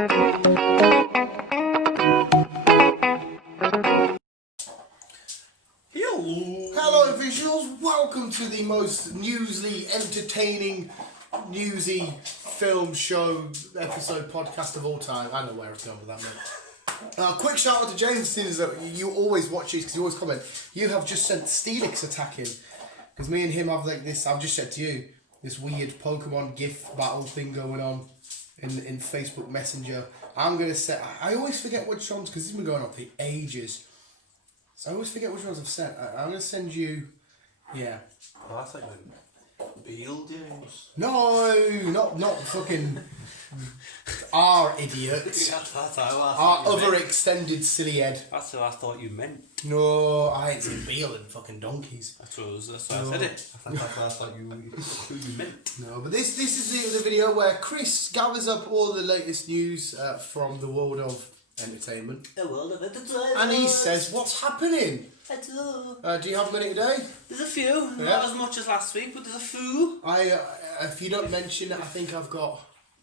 Hello visuals, welcome to the most newsly, entertaining, newsy film show episode podcast of all time. I know where it's going with that, mate. Quick shout out to James, seeing that you always watch these because you always comment. You have just sent Steelix attacking because me and him have like this. I've just said to you this weird Pokemon GIF battle thing going on in Facebook Messenger. I'm gonna say I always forget which ones because this has been going on for ages. So I always forget which ones I've sent. I'm going to send you... Yeah. Oh, that's like Beetlejuice. No, not fucking... our idiot. That's how our other extended silly head. That's what I thought you meant. No, I ain't seen Beale and fucking donkeys. That's why I said it. That's what I thought you meant. No, but this is the video where Chris gathers up all the latest news from the world of... entertainment. The world of entertainment. And he says, what's happening? Hello. Do you have a minute today? There's a few. Yeah. Not as much as last week, but there's a few. If you don't mention it, I think I've got...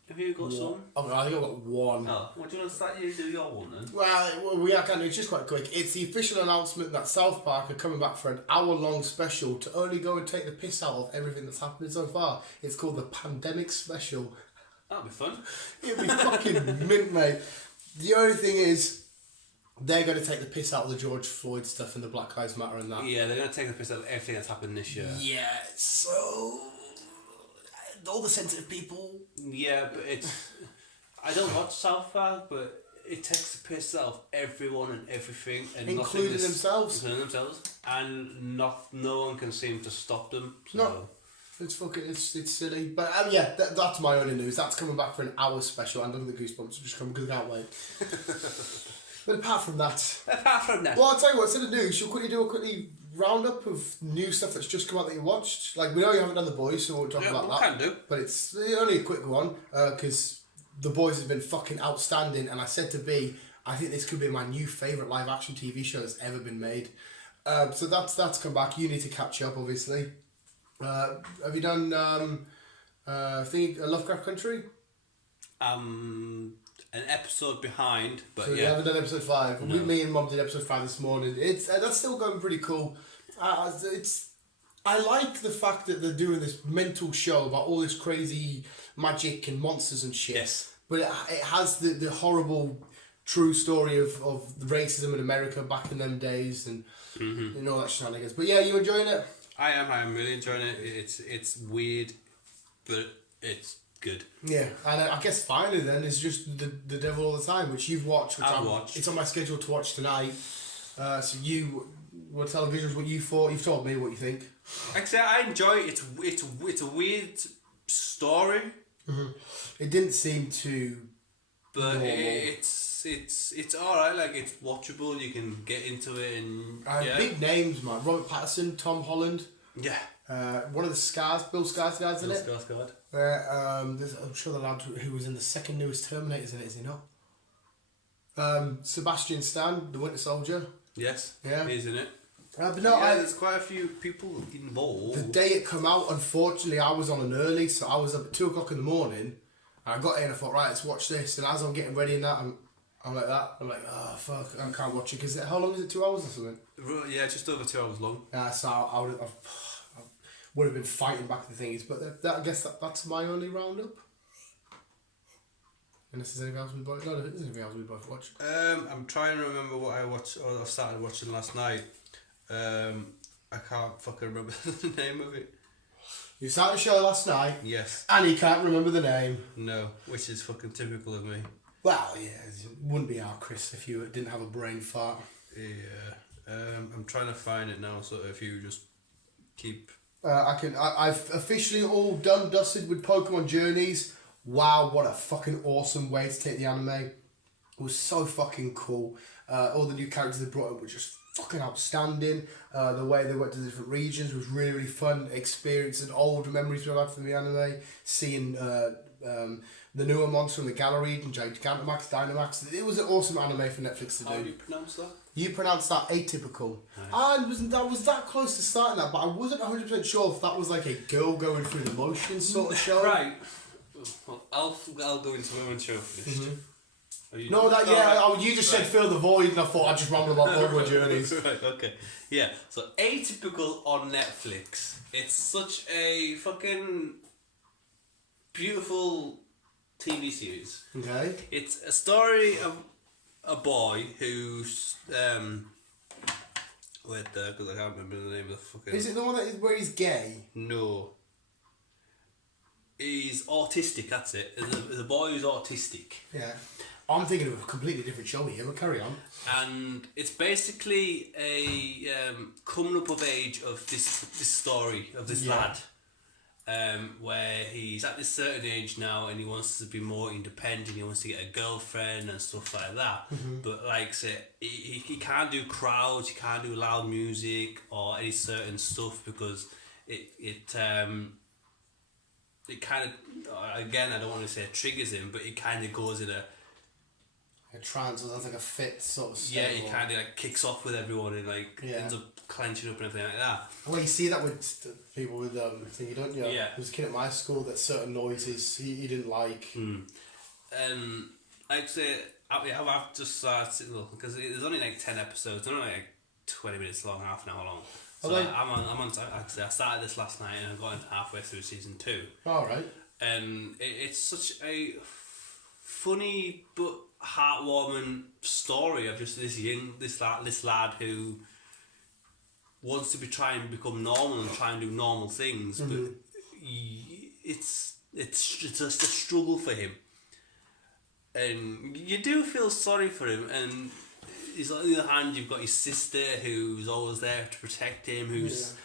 Have you got some? I think I've got one. Oh, what do you want to start? You do your one then? Well, it's just quite quick. It's the official announcement that South Park are coming back for an hour-long special to only go and take the piss out of everything that's happening so far. It's called the Pandemic Special. That'll be fun. It'll be fucking mint, mate. The only thing is, they're going to take the piss out of the George Floyd stuff and the Black Lives Matter and that. Yeah, they're going to take the piss out of everything that's happened this year. Yeah, so... all the sensitive people... Yeah, but it's... I don't watch South Park, but it takes the piss out of everyone and everything. And including themselves. Including themselves. And no one can seem to stop them. So. No. It's silly, but yeah, that's my only news. That's coming back for an hour special, and look at the goosebumps just come because I can't wait. But apart from that, well, I'll tell you what. Instead of news, you'll quickly do a roundup of new stuff that's just come out that you watched. Like we know you haven't done The Boys, so we'll talk about that. Can do, but it's only a quick one because The Boys has been fucking outstanding, and I said to B, I think this could be my new favourite live action TV show that's ever been made. So that's come back. You need to catch up, obviously. Have you done Lovecraft Country? An episode behind, but so yeah. You haven't done episode 5. No. Me and Mum did episode 5 this morning. It's that's still going pretty cool. I like the fact that they're doing this mental show about all this crazy magic and monsters and shit. Yes. But it has the horrible true story of racism in America back in them days and all that shenanigans. But yeah, you enjoying it? I am really enjoying it. It's weird, but it's good. Yeah, and I guess finally then it's just the Devil All the Time, which you've watched. Which I've watched. It's on my schedule to watch tonight. So you, what television's what you thought? You've told me what you think. Like I said, I enjoy it. It's a weird story. Mm-hmm. It didn't seem to. But normal. It's alright. Like it's watchable. You can get into it and big names, man. Robert Pattinson, Tom Holland. Yeah. One of the Bill Skarsgård's in it. Skarsgård. I'm sure the lad who was in the second newest Terminator's in it, is he not? Sebastian Stan, the Winter Soldier. Yes. Yeah. He's in it. But no, there's quite a few people involved. The day it come out, unfortunately, I was on an early, so I was up at 2 o'clock in the morning. And I got in and I thought, right, let's watch this. And as I'm getting ready and that, I'm like that. I'm like, oh fuck, I can't watch it because how long is it? 2 hours or something? Yeah, just over 2 hours long. So I would have been fighting back the things, but I guess that's my only roundup. Unless there's anything else we both. No, there isn't anything else we both watched. I'm trying to remember what I watched or I started watching last night. I can't fucking remember the name of it. You started a show last night. Yes. And you can't remember the name. No, which is fucking typical of me. Well, yeah, it wouldn't be our Chris if you didn't have a brain fart. Yeah. I'm trying to find it now, so if you just keep... I've officially all dusted with Pokemon Journeys. Wow, what a fucking awesome way to take the anime. It was so fucking cool. All the new characters they brought up were just fucking outstanding. The way they went to the different regions was really, really fun. Experiencing old memories we had from the anime. Seeing the newer monster in the gallery and Gigantamax, Dynamax. It was an awesome anime for Netflix to do. How do you pronounce that? You pronounced that Atypical. Nice. I was that close to starting that, but I wasn't 100% sure if that was like a girl going through the motions sort of show. Right. Well, I'll go into women's show first. No, that you just said fill the void, and I thought I'd just ramble about Broadway journeys. Right, okay. Yeah, so Atypical on Netflix. It's such a fucking beautiful TV series. Okay. It's a story of a boy who's wait there because I can't remember the name of the fucking. Is it the one where he's gay? No. He's autistic. That's it. There's a boy who's autistic. Yeah. I'm thinking of a completely different show here, but carry on. And it's basically a coming up of age of this story of this lad, where he's at this certain age now and he wants to be more independent. He wants to get a girlfriend and stuff like that. Mm-hmm. But like I said, he can't do crowds, he can't do loud music or any certain stuff because it kind of, again, I don't want to say it triggers him, but it kind of goes in a trance, or sounds like a fit sort of state. Yeah, he kind of like kicks off with everyone and like ends up clenching up and everything like that. Well, you see that with people with thingy, don't you? Yeah. There was a kid at my school that certain noises he didn't like. Like I say, I've just started because there's only like 10 episodes. They're only like 20 minutes long, half an hour long. So I'm on. Actually, I started this last night and I got into halfway through season 2. All right. And it's such a funny but heartwarming story of just this lad who wants to try and become normal and try and do normal things, but it's just a struggle for him, and you do feel sorry for him. And he's on the other hand, you've got his sister who's always there to protect him, who's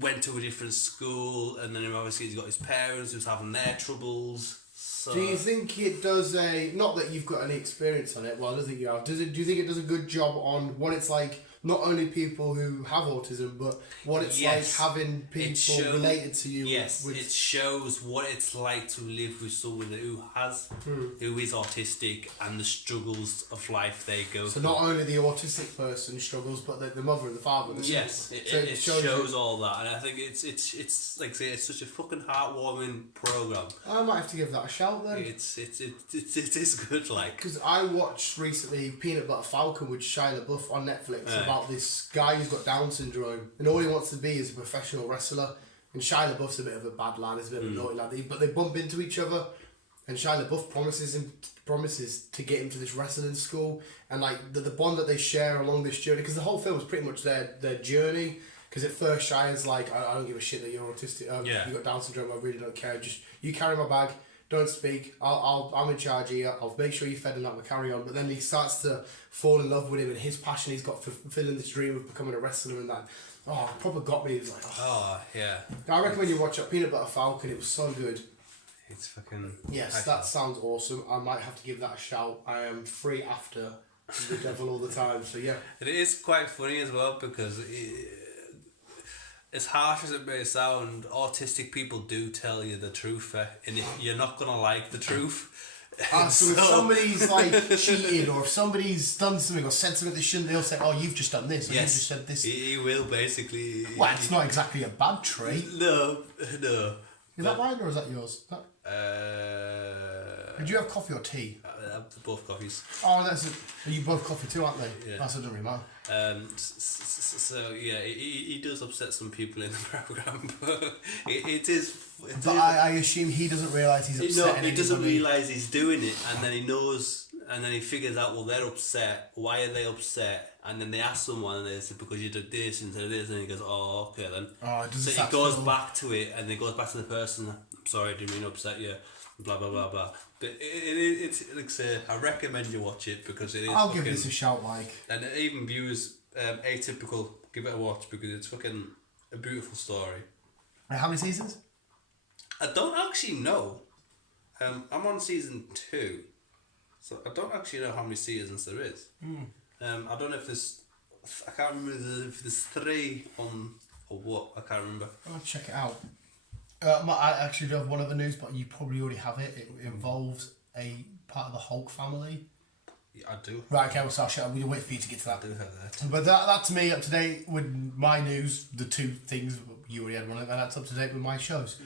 went to a different school, and then obviously he's got his parents who's having their troubles. So, do you think it does not that you've got any experience on it, well I don't think you have, do you think it does a good job on what it's like, not only people who have autism, but what it's like having people related to you? Yes, it shows what it's like to live with someone who is autistic and the struggles of life they go through. So not only the autistic person struggles, but the mother and the father. Yes, it shows all that, and I think it's like I say, it's such a fucking heartwarming program. I might have to give that a shout then. It is good, like, because I watched recently Peanut Butter Falcon with Shia LaBeouf on Netflix about this guy who's got Down syndrome, and all he wants to be is a professional wrestler. And Shia LaBeouf's a bit of a bad lad, he's a bit of a naughty lad, but they bump into each other. And Shia LaBeouf promises to get him to this wrestling school, and like the bond that they share along this journey, because the whole film is pretty much their journey. Because at first Shia's like, I don't give a shit that you're autistic, you got Down syndrome, I really don't care, just you carry my bag, don't speak, I'm in charge here, I'll make sure you're fed and that will carry on. But then he starts to fall in love with him and his passion he's got for fulfilling this dream of becoming a wrestler, and that, it probably got me. It was like, I recommend you watch that Peanut Butter Falcon, it was so good. It's fucking... Yes, that sounds awesome. I might have to give that a shout. I am free after the devil all the time, so yeah. It is quite funny as well, because as harsh as it may sound, autistic people do tell you the truth, and if you're not going to like the truth... so if somebody's like cheated, or if somebody's done something or said something they shouldn't, they'll say, you've just done this, or you've just said this. He will basically... Well, it's not exactly a bad trait. No. Is that mine or is that yours? Did you have coffee or tea? Both coffees. You both coffee too, aren't they? Yeah. That's a doesn't really matter. So yeah, he does upset some people in the program, but it is. But I assume he doesn't realise he's upset. No, he doesn't realise he's doing it, and then he knows, and then he figures out, well, they're upset. Why are they upset? And then they ask someone, and they say, because you did this and did this, and he goes, oh, okay then. So he goes back to it, and he goes back to the person. I'm sorry, I didn't mean to upset you. Blah blah blah blah. But it's like I say, I recommend you watch it because it is. I'll give this a shout, like. And even viewers, Atypical, give it a watch because it's fucking a beautiful story. How many seasons? I don't actually know. I'm on season 2, so I don't actually know how many seasons there is. I don't know if there's. I can't remember if there's 3 on or what. I can't remember. I'll check it out. I actually do have one other news, but you probably already have it. It involves a part of the Hulk family. I do. Right, okay, well, so we'll wait for you to get to that. I do have that. But that's me up to date with my news, the two things you already had one of, and that's up to date with my shows.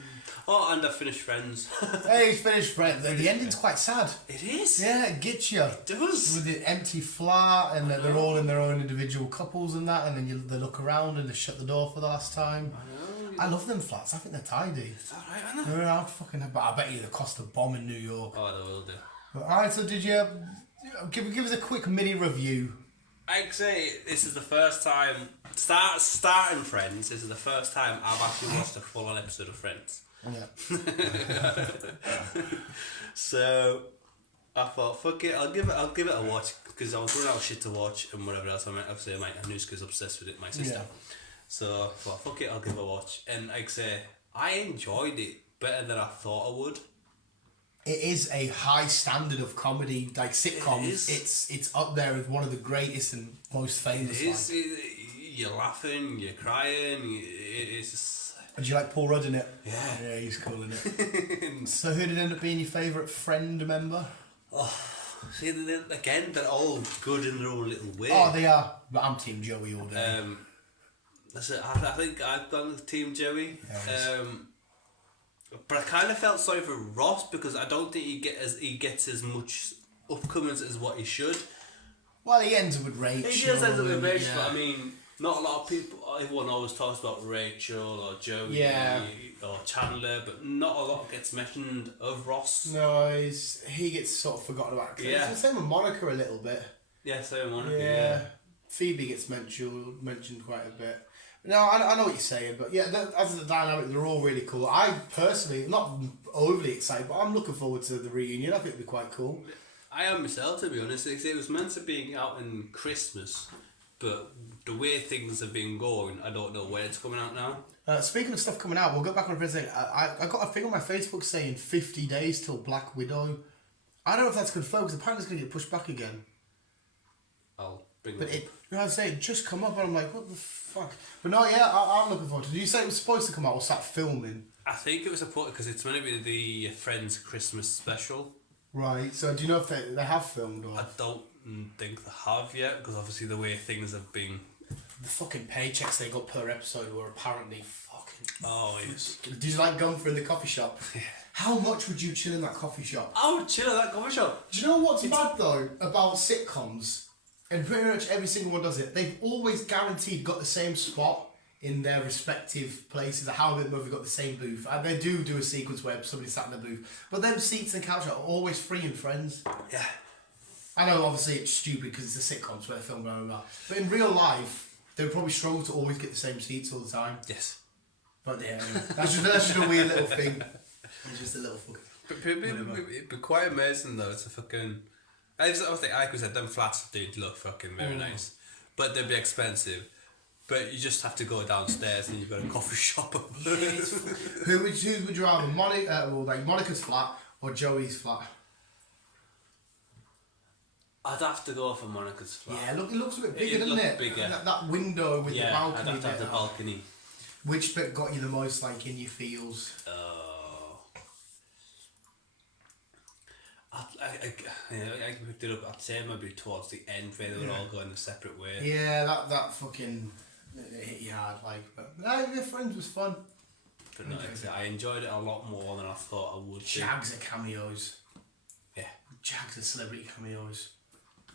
Oh, and I finished Friends. Hey, it's finished, Brett. The ending's quite sad. It is. Yeah, it gets you. It does. With the empty flat, and they're all in their own individual couples and that, and then they look around and they shut the door for the last time. I know. I love them flats. I think they're tidy. It's alright, I know. They're out fucking. But I bet you they cost a bomb in New York. Oh, they will do. But, all right, so did you give us a quick mini review? I'd say this is the first time starting Friends. This is the first time I've actually watched a full-on episode of Friends. Yeah. So I thought, fuck it, I'll give it a watch because I was running out of shit to watch and whatever else. Obviously, my Anushka's obsessed with it, my sister. Yeah. So I thought, fuck it, I'll give it a watch. And like I say, I enjoyed it better than I thought I would. It is a high standard of comedy, like sitcoms. It's up there with one of the greatest and most famous. It is. You're laughing, you're crying. It's just. Did you like Paul Rudd in it? Yeah. Yeah, he's cool in it. So who did end up being your favourite Friend member? Oh, see, again, they're all good in their own little way. Oh, they are. But I'm Team Joey all day. That's it. I think I've gone with Team Joey. Yeah, but I kind of felt sorry for Ross because I don't think he gets as much upcomings as what he should. Well, he ends up with Rachel. He does end up with Rachel, yeah. but I mean, not a lot of people. Everyone always talks about Rachel or Joey or Chandler, but not a lot gets mentioned of Ross. No, he gets sort of forgotten about. Yeah. It's the same with Monica a little bit. Yeah, same Monica. Yeah. Phoebe gets mentioned quite a bit. No, I know what you're saying, but yeah, as the dynamic, they're all really cool. I personally, not overly excited, but I'm looking forward to the reunion. I think it'll be quite cool. I am myself, to be honest. It was meant to be out in Christmas, but the way things have been going, I don't know when it's coming out now. Speaking of stuff coming out, we'll go back on a president. I got a thing on my Facebook saying 50 days till Black Widow. I don't know if that's confirmed because apparently it's going to get pushed back again. I'll bring But it. you know, I say it just come up and I'm like, what the fuck? But no, yeah, I'm looking forward to it. Did you say it was supposed to come out or start filming? I think it was supported because it's meant to be the Friends Christmas special. Right, so do you know if they have filmed or? I don't think they have yet because obviously the way things have been. The fucking paychecks they got per episode were apparently fucking. Oh, yes. Did you like going for in the coffee shop? How much would you chill in that coffee shop? I would chill at that coffee shop. Do you know what's bad though about sitcoms? And pretty much every single one does it. They've always guaranteed got the same spot in their respective places. How Have Movie got the same booth. And they do a sequence where somebody sat in the booth. But them seats and couch are always free in Friends. Yeah. I know obviously it's stupid because it's a sitcom, so they're filmed blah, blah, blah. But in real life, they would probably struggle to always get the same seats all the time. Yes. But yeah, anyway, that's just a weird little thing. It's just a little fucking. But it'd be quite amazing though. It's a fucking. I think like we said, them flats do look fucking very nice, but they'd be expensive. But you just have to go downstairs and you've got a coffee shop. Who would you rather, Monica's flat or Joey's flat? I'd have to go for Monica's flat. Yeah, look, it looks a bit bigger, doesn't looks it? bigger. That window with the balcony. I'd have to have the balcony. Which bit got you the most, like, in your feels? I picked it up. I'd say maybe towards the end where they were all going a separate way. Yeah, that fucking hit you hard, like. But your Friends was fun. But no, I enjoyed it a lot more than I thought I would. Jags are cameos. Yeah. Jags are celebrity cameos.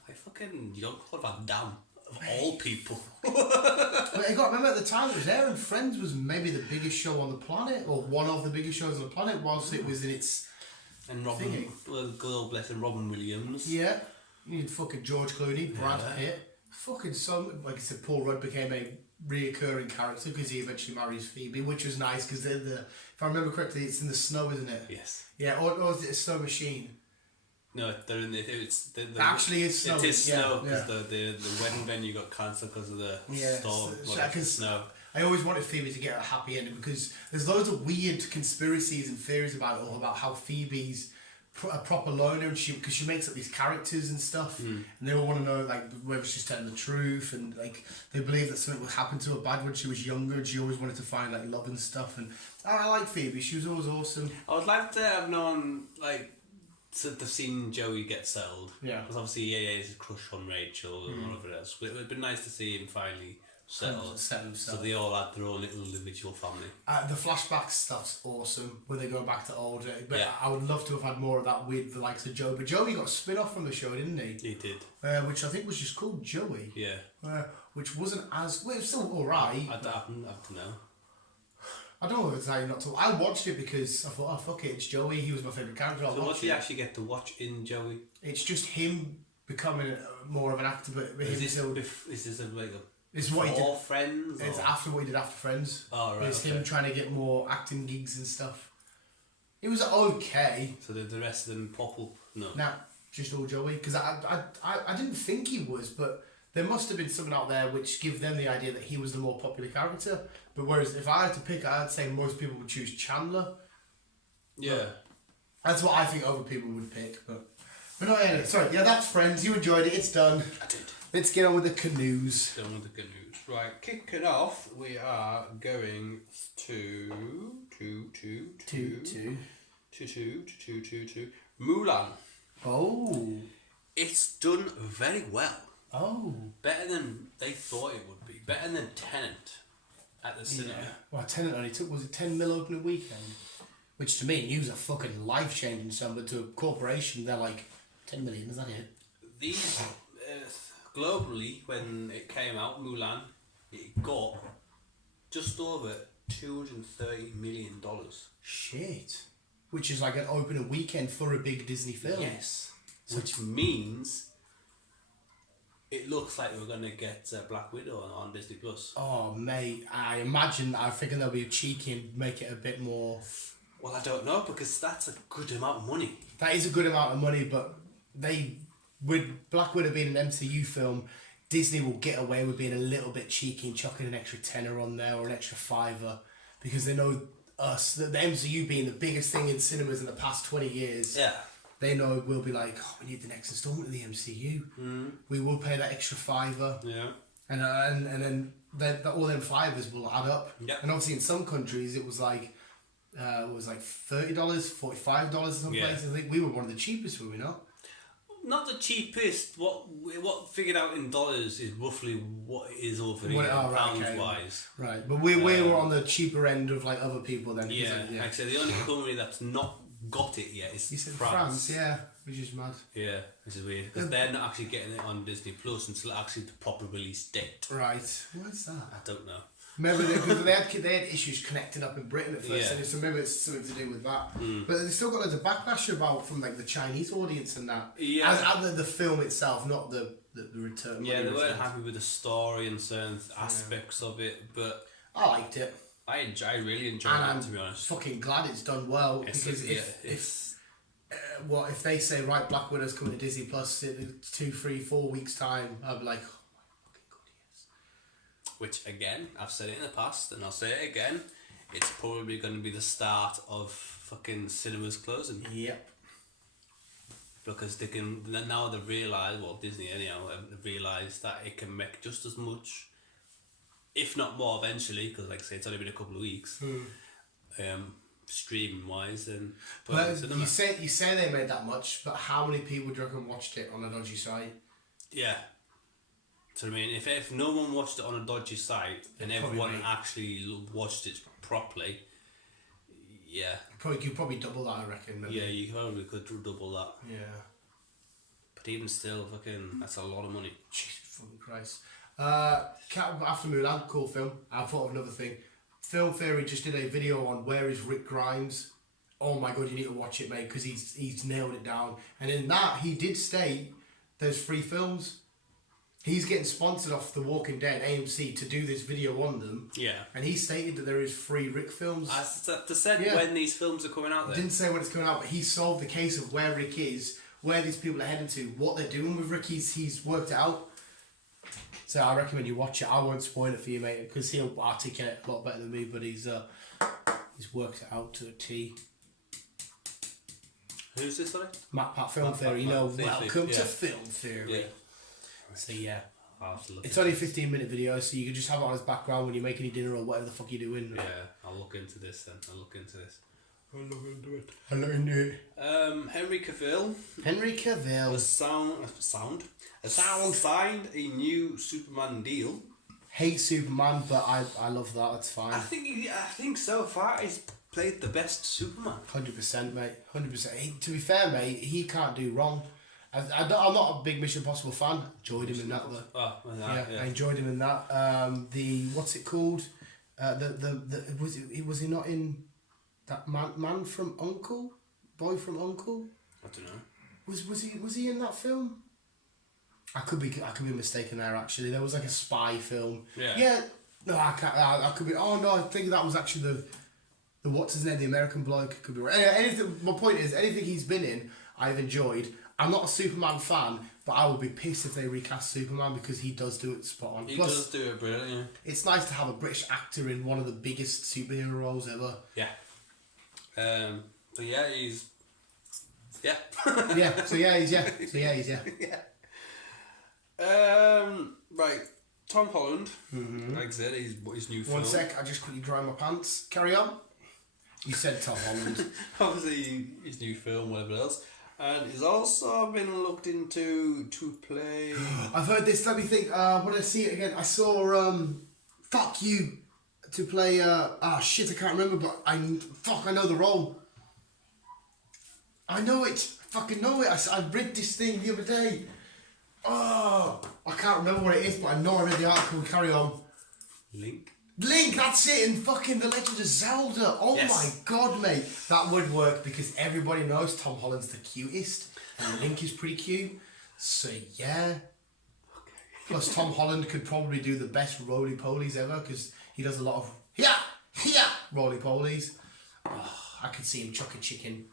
Like fucking Jean-Claude Van Damme, of all people. But you got to remember at the time it was there, and Friends was maybe the biggest show on the planet, or one of the biggest shows on the planet, whilst it was in its. And Robin, God bless him, Robin Williams. Yeah, you need fucking George Clooney, Brad Pitt. Fucking like I said, Paul Rudd became a reoccurring character because he eventually marries Phoebe, which was nice because they're if I remember correctly, it's in the snow, isn't it? Yes. Yeah, or is it a snow machine? No, they're in the. Actually, it's snow. It is snow because the wedding venue got cancelled because of the storm. Snow. I always wanted Phoebe to get a happy ending because there's loads of weird conspiracies and theories about it all, about how Phoebe's a proper loner and because she makes up these characters and stuff, and they all want to know like whether she's telling the truth, and like they believe that something would happen to her bad when she was younger, and she always wanted to find like love and stuff. And I like Phoebe; she was always awesome. I would like to have known like So they've seen Joey get settled. Yeah. Because obviously EA is a crush on Rachel and whatever else. But it would have been nice to see him finally settled. So they all had their own little individual family. The flashback stuff's awesome, where they go back to older. But Yeah. I would love to have had more of that with the likes of Joey. But Joey got a spin-off from the show, didn't he? He did. Which I think was just called Joey. Yeah. Which wasn't as... Well, it was still alright. I don't know. I don't know if it's how not to... I watched it because I thought, oh, fuck it, it's Joey. He was my favourite character. So what do you actually get to watch in Joey? It's just him becoming more of an actor, but Is him this, still... is this like a It's what he did. Friends? It's after what he did after Friends. Oh, right. It's him trying to get more acting gigs and stuff. It was okay. So the rest of them pop up? No. Nah, just all Joey. Because I didn't think he was, but there must have been something out there which give them the idea that he was the more popular character. But whereas if I had to pick, I'd say most people would choose Chandler. Yeah. But that's what I think other people would pick. But no, anyway, sorry. Yeah, that's Friends. You enjoyed it. It's done. I did. Let's get on with the canoes. Done with the good news. Right, kicking off, we are going to Mulan. Oh. It's done very well. Oh. Better than they thought it would be. Better than Tenet at the cinema. Yeah. Well, Tenet only took, was it 10 mil opening weekend? Which to me, news are fucking life-changing sum, but to a corporation, they're like, 10 million, is that it? These, globally, when it came out, Mulan, it got just over $230 million. Shit. Which is like an opening weekend for a big Disney film. Yes. Which means it looks like we're going to get Black Widow on Disney Plus. Oh, mate, I thinking they'll be cheeky and make it a bit more... Well, I don't know, because that's a good amount of money. That is a good amount of money, but with Black Widow being an MCU film, Disney will get away with being a little bit cheeky and chucking an extra tenner on there or an extra fiver, because they know us, the MCU being the biggest thing in cinemas in the past 20 years. Yeah. They know we'll be like, oh, we need the next installment of the MCU. We will pay that extra fiver. Yeah. And then all them fivers will add up. Yep. And obviously in some countries it was like $30, $45 in some places. I think we were one of the cheapest, were we not? Not the cheapest. What figured out in dollars is roughly what it is over here, pounds wise. Right, but we were on the cheaper end of like other people then. Yeah, like I said, the only country that's not got it yet is France. Yeah, which is mad. Yeah, which is weird because they're not actually getting it on Disney Plus until actually the proper release date. Right, what's that? I don't know. Remember, they had issues connecting up in Britain at first, and so maybe it's something to do with that. But they still got loads of backlash about from like the Chinese audience and that. Yeah, as the film itself, not the return. Yeah, they weren't happy with the story and certain aspects of it, but I liked it. I really enjoyed it, to be honest. Fucking glad it's done well, because if they say right, Black Widow's coming to Disney Plus in 2, 3, 4 weeks time, I'd be like, oh my fucking god, yes. Which again, I've said it in the past and I'll say it again, it's probably going to be the start of fucking cinemas closing. Yep. Because they can now they've realised, well, Disney anyhow, have realised that it can make just as much, if not more eventually, because like I say, it's only been a couple of weeks, streaming wise. But you say they made that much, but how many people do you reckon watched it on a dodgy site? Yeah. So I mean, if no one watched it on a dodgy site and everyone actually watched it properly, yeah. You probably double that, I reckon. Maybe. Yeah, you probably could double that. Yeah. But even still, fucking, that's a lot of money. Jesus fucking Christ. After Mulan, cool film. I thought of another thing. Film Theory just did a video on Where is Rick Grimes. Oh my god, you need to watch it, mate, because he's nailed it down. And in that, he did state there's 3 films. He's getting sponsored off The Walking Dead, AMC, to do this video on them. Yeah. And he stated that there is 3 Rick films. I said when these films are coming out then. Didn't say when it's coming out, but he solved the case of where Rick is, where these people are heading to, what they're doing with Rick. He's worked it out. So I recommend you watch it. I won't spoil it for you, mate, because he'll articulate a lot better than me, but he's worked it out to a T. Who's this, sorry? Matt Film Theory. Welcome to Film Theory. Yeah. So yeah, it's only a 15-minute video, so you can just have it on as background when you're making your dinner or whatever the fuck you're doing. Yeah, I'll look into this then. I'm not into it. I'm not into it. Henry Cavill. Henry Cavill. Has signed a new Superman deal. Hate Superman, but I love that. That's fine. I think so far he's played the best Superman. 100%, mate. 100%. To be fair, mate, he can't do wrong. I'm not a big Mission Impossible fan. Enjoyed him in that though. Oh, yeah. I enjoyed him in that. The what's it called? Was he not in that man from Uncle? Boy from Uncle? I don't know. Was he in that film? I could be mistaken there. Actually, there was like a spy film. Yeah. Yeah. No, I can't. I could be. Oh no, I think that was actually the what's his name? The American bloke. Could be right. Anything. My point is, anything he's been in, I've enjoyed. I'm not a Superman fan, but I would be pissed if they recast Superman because he does do it spot on. He does do it brilliantly. Yeah. It's nice to have a British actor in one of the biggest superhero roles ever. Yeah. But yeah, he's. Yeah. Yeah. So yeah, he's yeah. Yeah. Right. Tom Holland. Mm-hmm. Like I said, his new film. One sec, I just quickly dry my pants. Carry on. You said Tom Holland. Obviously, his new film, whatever else. And he's also been looked into to play. I've heard this. Let me think. When did I see it again? I saw Fuck You to play. Shit, I can't remember. But I know the role. I know it. Fucking know it. I read this thing the other day. Oh, I can't remember what it is, but I know I read the article. Carry on. Link, that's it, in fucking The Legend of Zelda. Oh yes. My god, mate. That would work because everybody knows Tom Holland's the cutest and Link is pretty cute. So yeah. Okay. Plus Tom Holland could probably do the best roly-polies ever because he does a lot of roly-polies. Oh, I could see him chuck a chicken.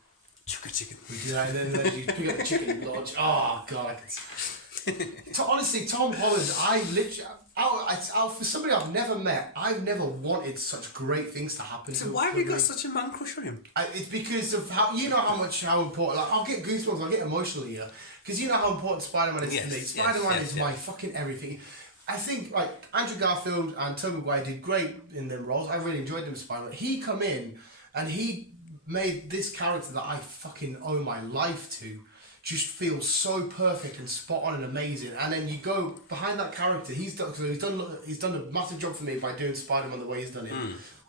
Chuck a chicken. We do that and then you pick up the chicken and lodge. Oh god, I can see. So honestly, Tom Holland, for somebody I've never met, I've never wanted such great things to happen. So why have you got such a man crush on him? It's because of how important. Like, I'll get goosebumps. I'll get emotional here because you know how important Spider-Man is to me. Spider-Man is my fucking everything. I think like Andrew Garfield and Tobey Maguire did great in their roles. I really enjoyed them. Spider-Man. He come in and he made this character that I fucking owe my life to. Just feels so perfect and spot on and amazing, and then you go behind that character. He's done a massive job for me by doing Spider-Man the way he's done it,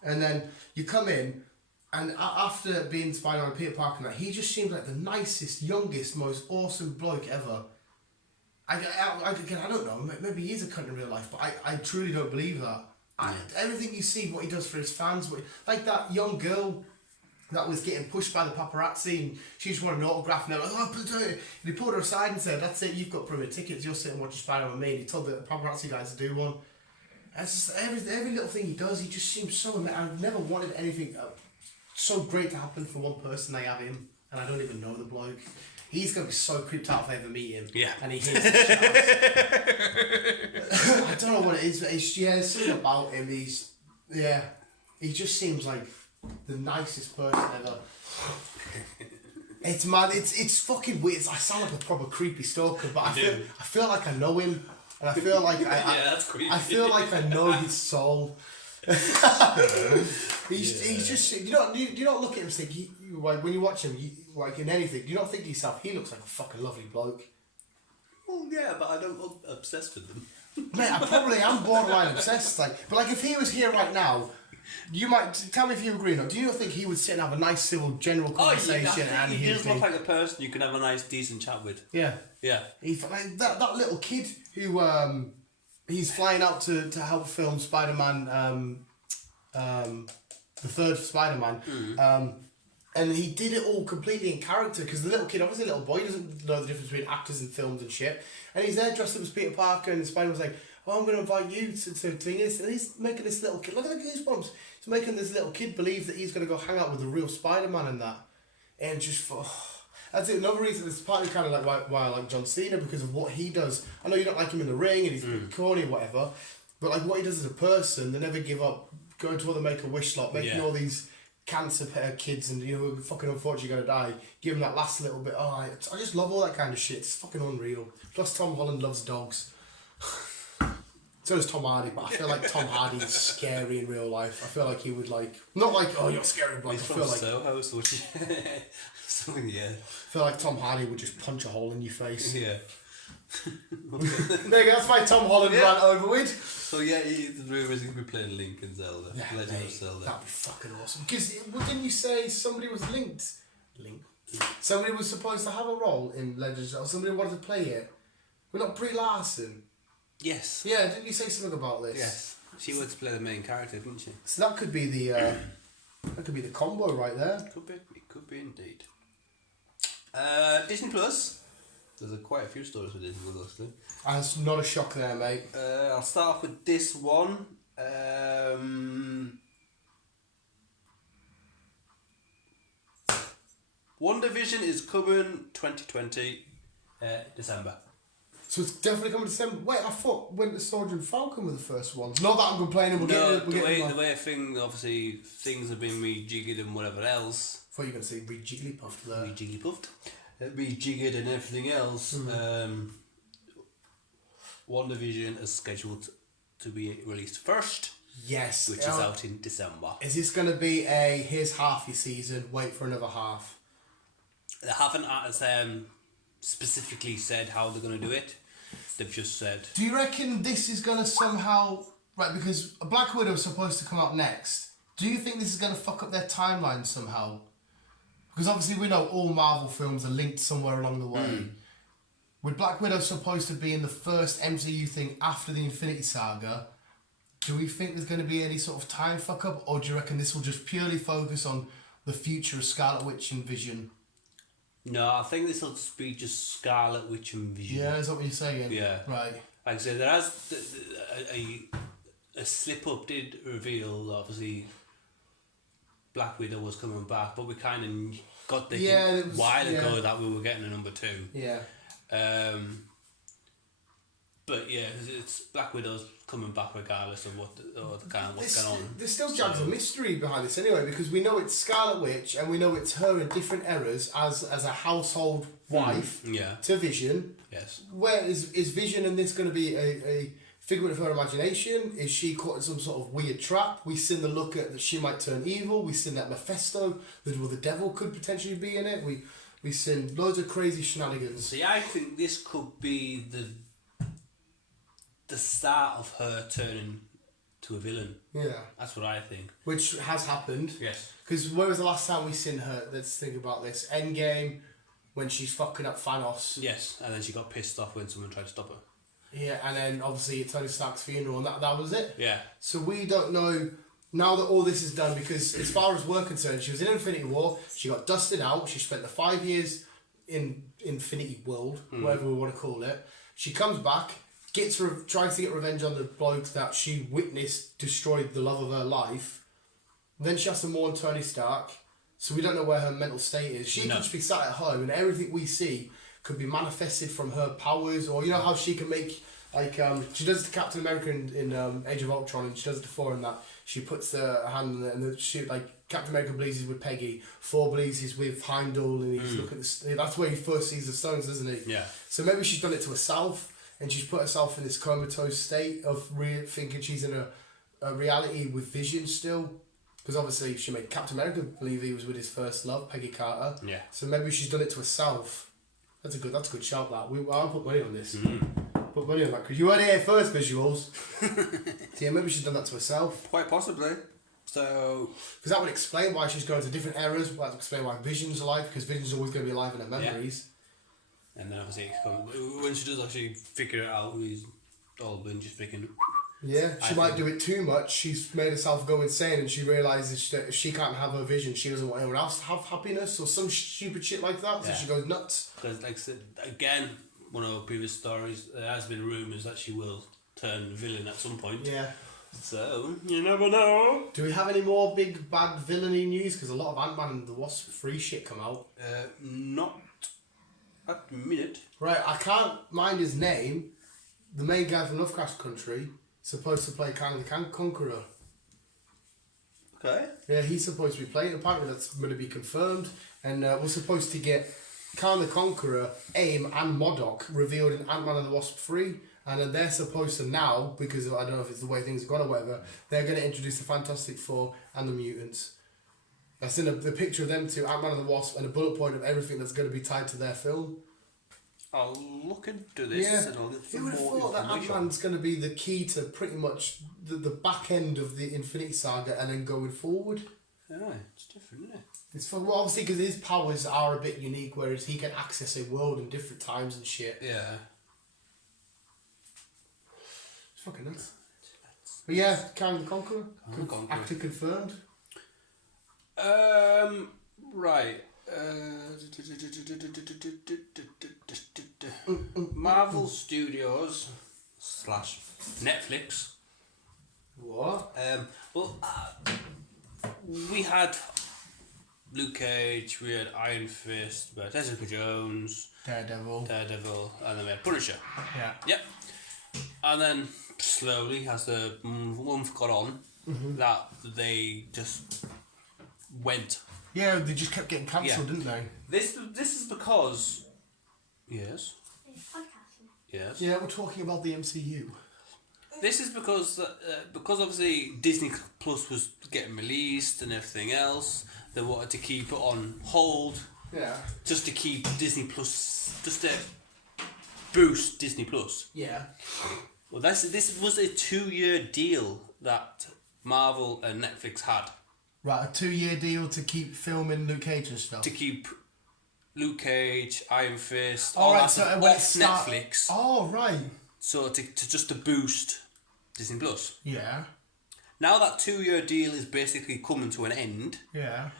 and then you come in, and after being Spider-Man, Peter Parker, he just seems like the nicest, youngest, most awesome bloke ever. I don't know. Maybe he is a cunt in real life, but I truly don't believe that. Everything you see, what he does for his fans, like that young girl that was getting pushed by the paparazzi and she just wanted an autograph and they're like, and he pulled her aside and said, that's it, you've got permanent tickets, you'll sit and watch Spider-Man with me. And he told the paparazzi guys to do one. And it's just every little thing he does, he just seems so amazing. I've never wanted anything so great to happen for one person. I have him and I don't even know the bloke. He's going to be so creeped out if I ever meet him. Yeah. And he hears I don't know what it is, but there's something about him. He just seems like the nicest person ever. It's mad. It's fucking weird. I sound like a proper creepy stalker, but I feel like I know him, and I feel like that's creepy. I feel like I know his soul. He's just. Do you not look at him and think like when you watch him, like in anything, do you not think to yourself, he looks like a fucking lovely bloke? Well, yeah, but I don't look obsessed with them. Mate, I probably am borderline obsessed. But if he was here right now. You might tell me if you agree or not. Do you not think he would sit and have a nice civil general conversation? He does look like a person you can have a nice decent chat with. Yeah. Yeah. Like that little kid who he's flying out to help film Spider-Man, the third Spider-Man. And he did it all completely in character because the little kid, obviously a little boy, doesn't know the difference between actors and films and shit. And he's there dressed up as Peter Parker and Spider-Man's like, oh, I'm going to invite you to doing this. And he's making this little kid, look at the goosebumps. He's making this little kid believe that he's going to go hang out with the real Spider-Man and that. And just, that's it. Another reason, it's partly kind of like why I like John Cena because of what he does. I know you don't like him in the ring and he's a bit corny or whatever, but like what he does as a person, they never give up, going to all the Make-A-Wish lot, making all these cancer kids and who are fucking unfortunately going to die, give them that last little bit. I just love all that kind of shit. It's fucking unreal. Plus Tom Holland loves dogs. So does Tom Hardy, but I feel like Tom Hardy is scary in real life. I feel like he would like, not like, oh, you're scary, but I He's feel from like Soho, so yeah. I feel like Tom Hardy would just punch a hole in your face. Yeah. There you go, that's my Tom Holland rant over with. So yeah, the rumours he'll be playing Link in Zelda. Yeah, Legend mate, of Zelda. that'd be fucking awesome. Because didn't you say somebody was linked? Somebody was supposed to have a role in Legend of Zelda. Somebody wanted to play it. We're not Brie Larson. Yes. Yeah, didn't you say something about this? Yes. She wanted to play the main character, didn't she? So that could be the combo right there. Could be. It could be indeed. Disney Plus. There's quite a few stories with Disney Plus, actually. And it's not a shock there, mate. I'll start off with this one. WandaVision is coming 2020 December. So it's definitely coming to December. Wait, I thought Winter Soldier and Falcon were the first ones. Not that I'm complaining. The way things have been rejiggered and whatever else. I thought you were going to say re-jigglypuffed there. Rejiggered and everything else. WandaVision is scheduled to be released first. Yes. Which is out in December. Is this going to be a here's half your season, wait for another half? They haven't specifically said how they're going to do it. They've just said... Do you reckon this is going to somehow... Right, because Black Widow is supposed to come out next. Do you think this is going to fuck up their timeline somehow? Because obviously we know all Marvel films are linked somewhere along the way. With Black Widow supposed to be in the first MCU thing after the Infinity Saga, do we think there's going to be any sort of time fuck up? Or do you reckon this will just purely focus on the future of Scarlet Witch and Vision? No, I think this will just be just Scarlet Witch and Vision. Yeah, is that what you're saying? Yeah. Right. Like I said, there has a slip up did reveal, obviously, Black Widow was coming back, but we kind of got the hint a while ago that we were getting a number 2. Yeah. But yeah, it's Black Widow's coming back regardless of what's going on. There's still jags of mystery behind this anyway, because we know it's Scarlet Witch and we know it's her in different eras as a household wife to Vision. Yes. Where is Vision and this going to be a figment of her imagination? Is she caught in some sort of weird trap? We've seen the look at that she might turn evil. We've seen that Mephisto, the devil could potentially be in it. We've seen loads of crazy shenanigans. See, I think this could be the start of her turning to a villain. Yeah. That's what I think. Which has happened. Yes. Because when was the last time we seen her? Let's think about this. Endgame, when she's fucking up Thanos. Yes, and then she got pissed off when someone tried to stop her. Yeah, and then obviously at Tony Stark's funeral, and that was it. Yeah. So we don't know, now that all this is done, because as far as we're concerned, she was in Infinity War, she got dusted out, she spent the 5 years in Infinity World, whatever we want to call it. She comes back, tries to get revenge on the bloke that she witnessed destroyed the love of her life. Then she has to mourn Tony Stark, so we don't know where her mental state is. She could just be sat at home, and everything we see could be manifested from her powers, or you know how she can make, like, she does it to Captain America in Age of Ultron, and she does it to Thor in that she puts her hand on it, and she, like, Captain America bleeds with Peggy, Thor bleeds with Heimdall, and he's looking at that's where he first sees the stones, isn't he? Yeah. So maybe she's done it to herself, and she's put herself in this comatose state of thinking she's in a reality with Vision still. Because obviously she made Captain America believe he was with his first love, Peggy Carter. Yeah. So maybe she's done it to herself. That's a good shout, that. I'll put money on this. Put money on that, because you heard it here first, visuals. So yeah, maybe she's done that to herself. Quite possibly. So... Because that would explain why she's going to different eras. That would explain why Vision's alive, because Vision's always going to be alive in her memories. Yeah. And then obviously, when she does actually figure it out, he's all been just freaking... Yeah, she might do it too much. She's made herself go insane, and she realises that if she can't have her vision, she doesn't want anyone else to have happiness or some stupid shit like that. So she goes nuts. Because, like I said, again, one of our previous stories, there has been rumours that she will turn villain at some point. Yeah. So you never know. Do we have any more big bad villainy news? Because a lot of Ant-Man and the Wasp free shit come out. Not at the minute. Right, I can't mind his name. The main guy from Lovecraft Country. Supposed to play Kang the Conqueror. Okay. Yeah, he's supposed to be playing. Apparently that's going to be confirmed. And we're supposed to get Kang the Conqueror, AIM and MODOK revealed in Ant-Man and the Wasp 3. And then they're supposed to now, because I don't know if it's the way things have gone or whatever, they're going to introduce the Fantastic Four and the mutants. That's in the picture of them two, Ant-Man and the Wasp, and a bullet point of everything that's going to be tied to their film. I'll look into this and I'll get some Who would have more thought that information. Ant-Man's going to be the key to pretty much the back end of the Infinity Saga and then going forward? Yeah, it's different, isn't it? It's fun. Well, obviously, because his powers are a bit unique, whereas he can access a world in different times and shit. Yeah. It's fucking nuts. But yeah, Kang the Conqueror. Actually confirmed. Right. Marvel Studios / Netflix. What? We had Luke Cage, we had Iron Fist, we had Jessica Jones, Daredevil, and then we had Punisher. Yeah. Yep. And then slowly, as the month got on, that they just went. Yeah, they just kept getting cancelled, didn't they? This is because. Yes. Yes. Yeah, we're talking about the MCU. This is because obviously Disney Plus was getting released and everything else. They wanted to keep it on hold. Yeah. Just to keep Disney Plus, just to boost Disney Plus. Yeah. Well, this was a 2-year deal that Marvel and Netflix had. Right, a 2-year deal to keep filming Luke Cage and stuff. To keep Luke Cage, Iron Fist, all all right, that so stuff when off Netflix. Oh, right. So to just to boost Disney Plus. Yeah. Now that 2-year deal is basically coming to an end. Yeah.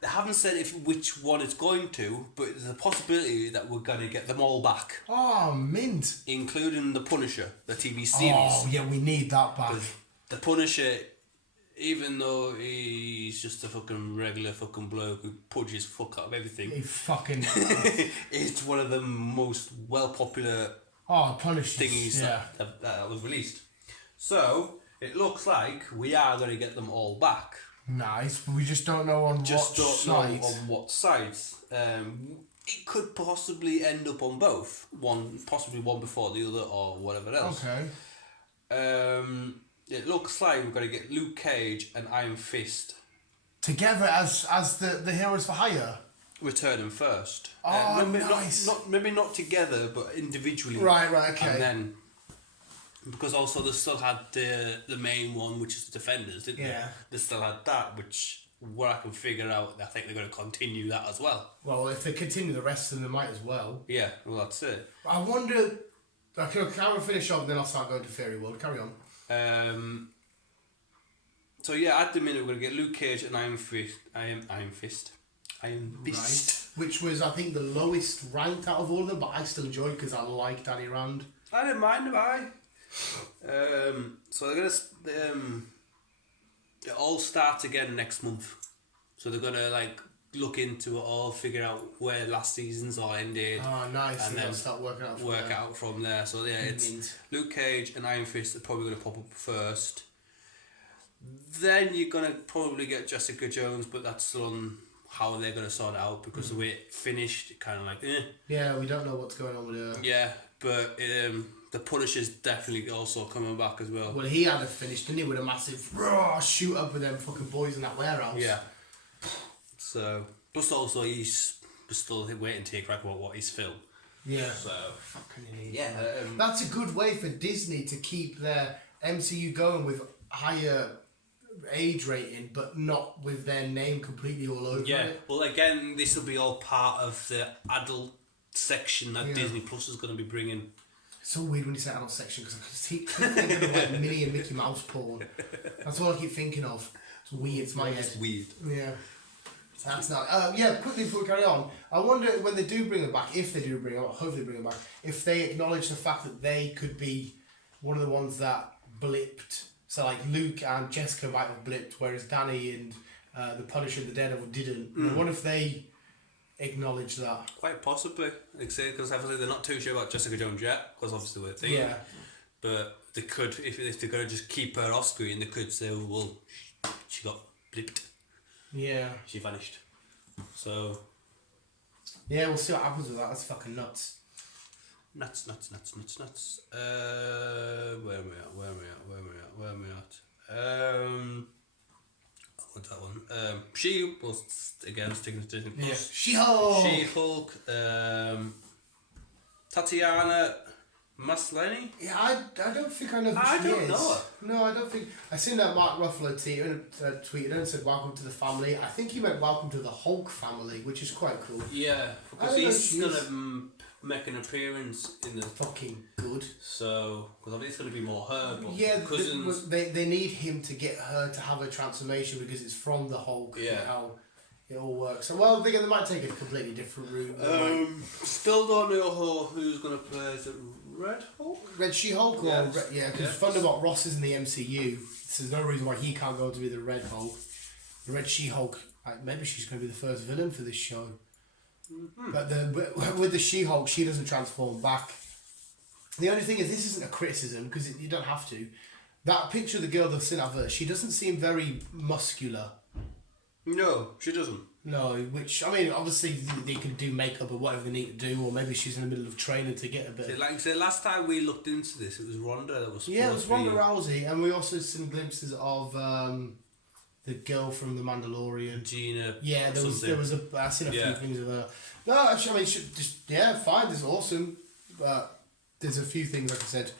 They haven't said which one it's going to, but there's a possibility that we're going to get them all back. Oh, mint. Including The Punisher, the TV series. Oh, yeah, we need that back. The Punisher, even though he's just a fucking regular fucking bloke who punches fuck out of everything. He fucking... It's one of the most well-popular Punisher thingies that was released. So, it looks like we are going to get them all back. Nice, but we just don't know on what site. On what sites. It could possibly end up on both. Possibly one before the other or whatever else. Okay. It looks like we're going to get Luke Cage and Iron Fist together as the heroes for hire. Returning first. Oh, nice. Maybe not together, but individually. Right, okay. And then, because also they still had the main one, which is the Defenders, didn't they? They still had that, which where I can figure out, I think they're going to continue that as well. Well, if they continue the rest of them, they might as well. Yeah, well, that's it. I wonder... Okay, can we finish off and then I'll start going to Fairy World. Carry on. So yeah, at the minute we're going to get Luke Cage and Iron Fist. Iron Beast. Right. Which was, I think, the lowest ranked out of all of them, but I still enjoyed it because I like Danny Rand. I didn't mind him, so they're going to... it all starts again next month. So they're going to look into it all, figure out where last season's all ended. Oh, nice. And then start working out from there. So yeah, it's Luke Cage and Iron Fist are probably going to pop up first. Then you're going to probably get Jessica Jones, but that's still on how they're going to sort it out, because the way it finished, it kind of Yeah, we don't know what's going on with her. Yeah, but the Punisher's definitely also coming back as well. Well, he had it finished, didn't he, with a massive shoot up with them fucking boys in that warehouse. Yeah. So, plus also he's still waiting to hear about what he's filmed. Yeah. So, fucking idiot. Yeah. That's a good way for Disney to keep their MCU going with higher age rating, but not with their name completely all over it. Well, again, this will be all part of the adult section that Disney Plus is going to be bringing. It's so weird when you say adult section, because I just keep thinking of Minnie and Mickey Mouse porn. That's all I keep thinking of. It's weird. It's my head. It's weird. Yeah. That's not. Quickly before we carry on, I wonder when they do bring them back, if they do bring them, hopefully they bring them back, if they acknowledge the fact that they could be one of the ones that blipped. So like Luke and Jessica might have blipped, whereas Danny and the Punisher and the Daredevil didn't. I wonder if they acknowledge that. Quite possibly, because obviously they're not too sure about Jessica Jones yet, because obviously we're thinking. Yeah. But they could, if they're going to just keep her off screen, they could say, well, she got blipped. Yeah. She vanished. So. Yeah, we'll see what happens with that. That's fucking nuts. Nuts. Where am I at? What's that one? She was again sticking to Disney Plus. Yeah. She-Hulk. She-Hulk. Tatiana Maslany. Yeah, I don't think I know who I she don't is. know her. No, I don't think. I seen that Mark Ruffalo tweeted and said "Welcome to the family." I think he meant "Welcome to the Hulk family," which is quite cool. Yeah, because he's gonna make an appearance in the Fucking good. So, because obviously it's going to be more her, but Yeah, cousins. they need him to get her to have a transformation because it's from the Hulk. Yeah. How it all works. So, well, they might take a completely different route. Still don't know who's going to play. Is it Red Hulk? Red She-Hulk? Yeah. Because Thunderbot Ross is in the MCU. So there's no reason why he can't go to be the Red Hulk. The Red She-Hulk, maybe she's going to be the first villain for this show. Mm-hmm. But with the She-Hulk, she doesn't transform back. The only thing is, this isn't a criticism, because you don't have to. That picture of the girl that's in that verse, she doesn't seem very muscular. No, she doesn't. No, which, I mean, obviously they can do makeup or whatever they need to do, or maybe she's in the middle of training to get a bit. Like I said, last time we looked into this, it was Ronda that was. Yeah, it was Ronda Rousey, and we also seen glimpses of the girl from The Mandalorian. Gina. Yeah, there was I seen a few things of her. No, actually, I mean, fine, this is awesome, but there's a few things, like I said,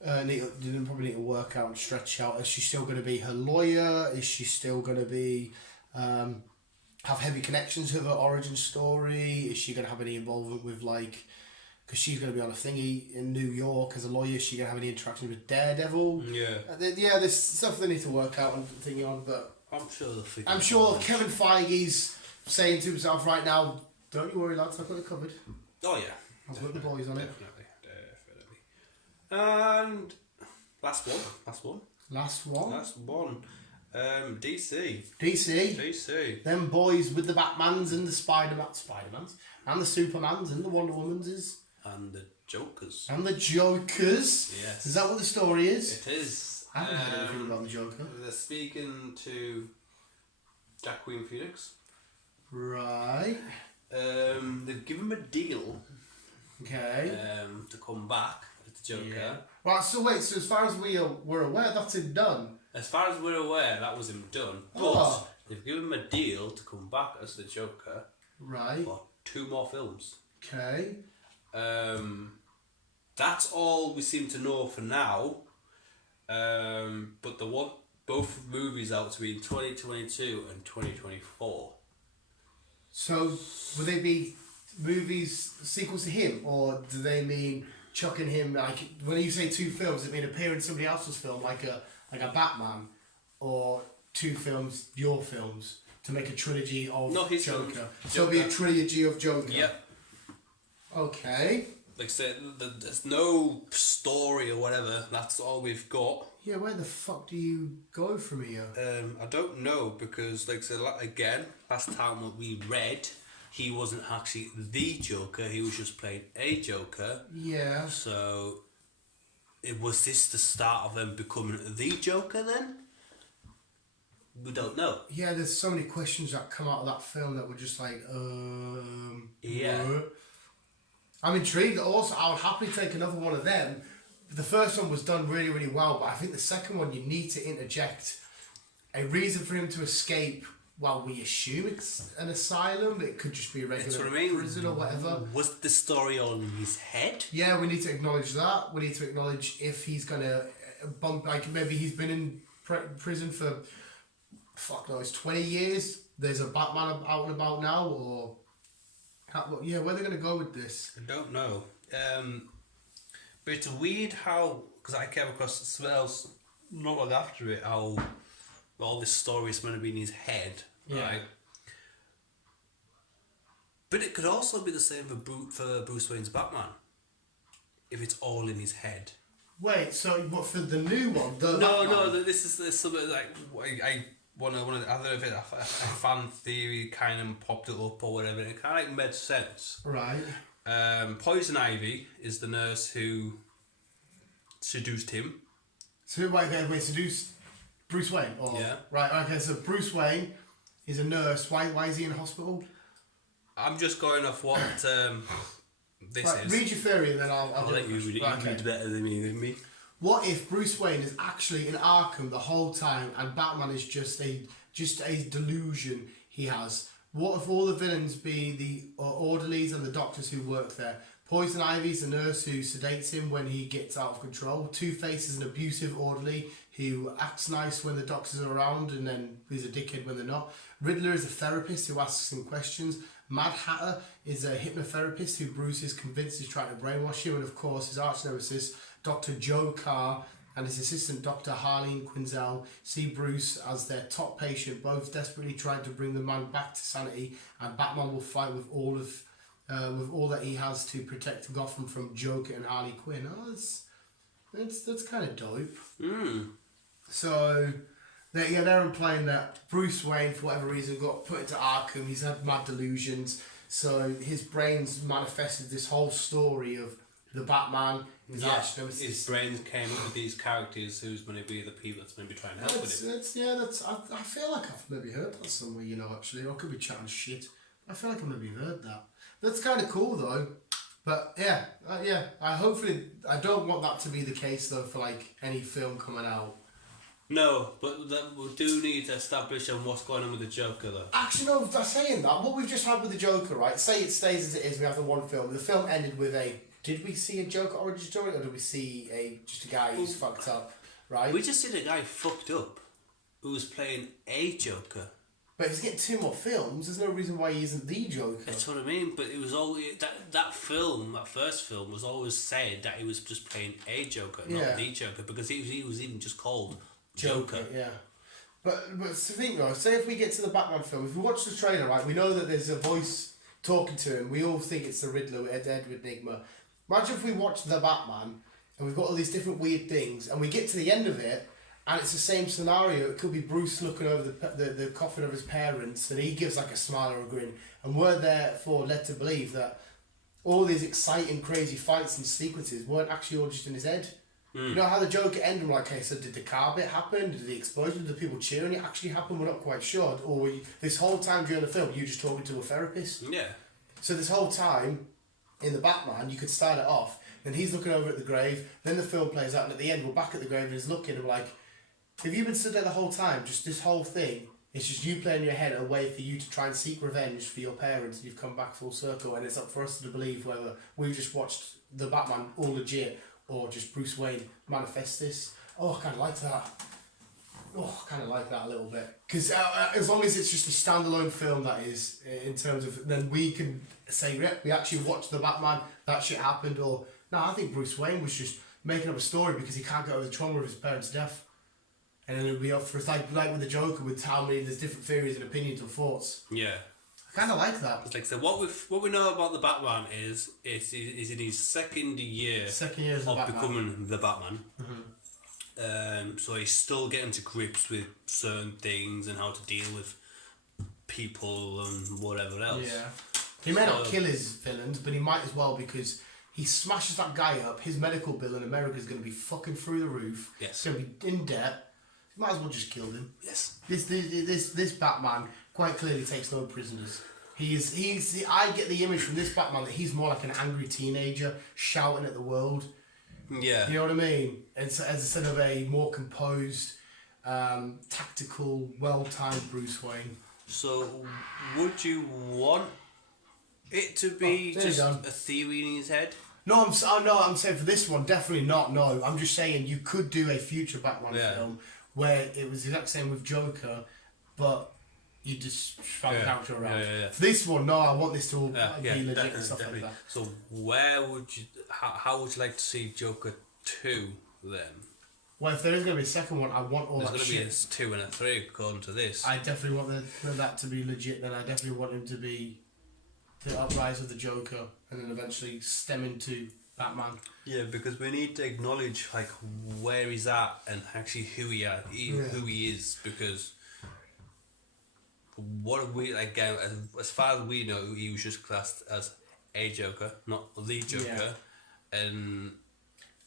probably need to work out and stretch out. Is she still going to be her lawyer? Is she still going to be have heavy connections with her origin story? Is she going to have any involvement with, like, because she's going to be on a thingy in New York as a lawyer, is she going to have any interaction with Daredevil? Yeah. There's stuff they need to work out and thingy on, but I'm sure they'll figure I'm sure Kevin Feige's saying to himself right now, don't you worry, lads, I've got it covered. Oh, yeah. I've got the boys on it. Definitely. And last one. DC. Them boys with the Batmans and the Spider-Mans, and the Supermans and the Wonder Womans and the Jokers. Yes. Is that what the story is? It is. I haven't heard anything about the Joker. They're speaking to Joaquin Phoenix. Right. They've given him a deal. Okay. To come back as the Joker. Yeah. Right, so wait, so as far as we're aware, that's him done? As far as we're aware, that was him done. But they've given him a deal to come back as the Joker. Right. For 2 more films. Okay. That's all we seem to know for now. But they want both movies out to be in 2022 and 2024. So, will they be movies, sequels to him, or do they mean chucking him, like, when you say 2 films, does it mean appearing in somebody else's film, like a Batman, or 2 films, your films, to make a trilogy of his Joker? films. So it'll be a trilogy of Joker? Yep. Okay. Like I said, there's no story or whatever, that's all we've got. Yeah, where the fuck do you go from here? I don't know, because like I said, again, last time what we read, he wasn't actually the Joker, he was just playing a Joker. Yeah. So, was this the start of them becoming the Joker then? We don't know. Yeah, there's so many questions that come out of that film that were just like, Yeah. What? I'm intrigued. Also, I would happily take another one of them. The first one was done really, really well, but I think the second one, you need to interject a reason for him to escape. Well, we assume it's an asylum, but it could just be a regular prison or whatever. Was the story all in his head? Yeah, we need to acknowledge that. We need to acknowledge if he's going to bump, like maybe he's been in prison for, fuck knows, 20 years. There's a Batman out and about now, or... yeah, where are they going to go with this? I don't know. But it's weird how, because I came across something else not long after it, how all this story is going to be in his head, right? But it could also be the same for Bruce Wayne's Batman, if it's all in his head. Wait, so what, for the new one? This is something like I don't know if it a fan theory kind of popped it up or whatever. It kind of like made sense. Right. Poison Ivy is the nurse who seduced him. So wait, seduced Bruce Wayne? Or, yeah. Right, okay, so Bruce Wayne is a nurse. Why is he in hospital? I'm just going off what this Right, is. read your theory and then I'll do let you read it. Right, You read better than me. What if Bruce Wayne is actually in Arkham the whole time and Batman is just a delusion he has? What if all the villains be the orderlies and the doctors who work there? Poison Ivy's the nurse who sedates him when he gets out of control. Two-Face is an abusive orderly who acts nice when the doctors are around and then he's a dickhead when they're not. Riddler is a therapist who asks him questions. Mad Hatter is a hypnotherapist who Bruce is convinced is trying to brainwash him. And of course, his arch nemesis, Dr. Joe Carr, and his assistant, Dr. Harleen Quinzel, see Bruce as their top patient, both desperately trying to bring the man back to sanity. And Batman will fight with all that he has to protect Gotham from Joker and Harley Quinn. Oh, that's kind of dope. So, they're implying that Bruce Wayne, for whatever reason, got put into Arkham. He's had mad delusions. So his brain's manifested this whole story of the Batman. His brains came up with these characters who's going to be the people that's going to be trying to help with him. I feel like I've maybe heard that somewhere, actually. Or I could be chatting shit. I feel like I've maybe heard that. That's kind of cool, though. But, I don't want that to be the case, though, for, any film coming out. No, but we do need to establish on what's going on with the Joker, though. Actually, no, saying that, what we've just had with the Joker, right? Say it stays as it is, we have the one film. The film ended with did we see a Joker origin story, or did we see just a guy who's fucked up, right? We just see the guy fucked up who was playing a Joker. But he's getting 2 more films. There's no reason why he isn't the Joker. That's what I mean. But it was always that first film was always said that he was just playing a Joker, not the Joker, because he was even just called Joker. Yeah. But to think though, say if we get to the Batman film, if we watch the trailer, right, we know that there's a voice talking to him. We all think it's the Riddler, Edward Nigma. Imagine if we watch the Batman and we've got all these different weird things, and we get to the end of it. And it's the same scenario. It could be Bruce looking over the coffin of his parents, and he gives a smile or a grin. And we're therefore led to believe that all these exciting, crazy fights and sequences weren't actually all just in his head. You know how the Joker ended? So did the car bit happen? Did the explosion? Did the people cheering it actually happen? We're not quite sure. Or this whole time during the film, you just talking to a therapist? Yeah. So this whole time in the Batman, you could start it off, and he's looking over at the grave. Then the film plays out, and at the end, we're back at the grave, and he's looking, and we're like, have you been stood there the whole time? Just this whole thing, it's just you playing in your head a way for you to try and seek revenge for your parents, and you've come back full circle, and it's up for us to believe whether we've just watched the Batman all legit or just Bruce Wayne manifest this. Oh, I kind of like that. Oh, I kind of like that a little bit. Because as long as it's just a standalone film, that is, in terms of, then we can say, yeah, we actually watched the Batman, that shit happened, or, no, I think Bruce Wayne was just making up a story because he can't get over the trauma of his parents' death. And then it'll be up for like with the Joker, with how many there's different theories and opinions and thoughts. Yeah, I kind of like that. It's so what we know about the Batman is in his second year of becoming the Batman. So he's still getting to grips with certain things and how to deal with people and whatever else. Yeah, he may not kill his villains, but he might as well, because he smashes that guy up. His medical bill in America is going to be fucking through the roof. Yes, it's going to be in debt. You might as well just kill him. Yes. This Batman quite clearly takes no prisoners. I get the image from this Batman that he's more like an angry teenager shouting at the world. Yeah. You know what I mean? As instead of a more composed, tactical, well-timed Bruce Wayne. So, would you want it to be just a theory in his head? No, I'm saying for this one, definitely not. No, I'm just saying you could do a future Batman film where it was the exact same with Joker, but you just found the character around. Yeah. For this one, no, I want this to all be legit and stuff definitely. like that. So where would you, how would you like to see Joker 2 then? Well, if there is going to be a second one, I want all that shit. There's going to be a 2 and a 3 according to this. I definitely want that to be legit, then I definitely want him to be the uprise of the Joker, and then eventually stem into Batman. Yeah, because we need to acknowledge where he's at and actually who he is, because what we as far as we know, he was just classed as a Joker, not the Joker, and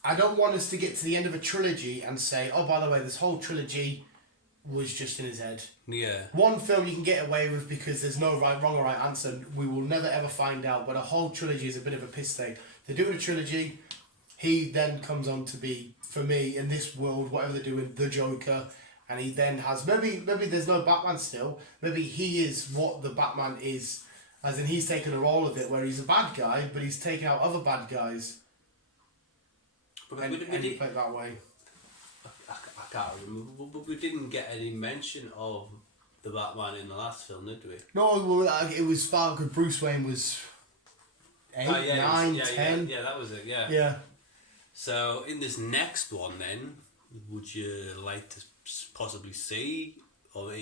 I don't want us to get to the end of a trilogy and say, oh, by the way, this whole trilogy was just in his head. Yeah. One film you can get away with because there's no wrong or right answer. We will never ever find out. But a whole trilogy is a bit of a piss take. They're doing a trilogy. He then comes on to be, for me, in this world, whatever they're doing, the Joker. And he then has... Maybe there's no Batman still. Maybe he is what the Batman is. As in, he's taken a role of it where he's a bad guy, but he's taking out other bad guys. And he played that way. I can't remember, but we didn't get any mention of the Batman in the last film, did we? No, well, it was far because Bruce Wayne was 8, 9, 10. Yeah, that was it, yeah. Yeah. So, in this next one then, would you like to possibly see, or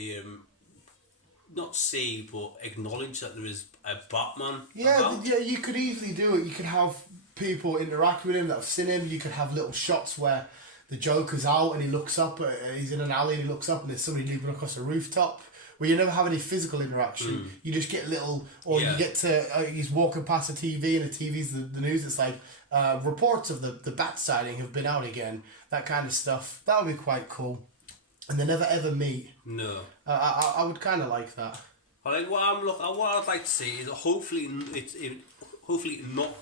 not see, but acknowledge that there is a Batman about? Yeah, you could easily do it. You could have people interact with him that have seen him. You could have little shots where the Joker's out and he looks up, he's in an alley and he looks up and there's somebody leaping across a rooftop, where you never have any physical interaction. You just get little, or you get to, he's walking past the TV and the TV's the news. It's like, reports of the bat sighting have been out again. That kind of stuff. That would be quite cool. And they never ever meet. No. I would kind of like that. What I'd like to see is hopefully not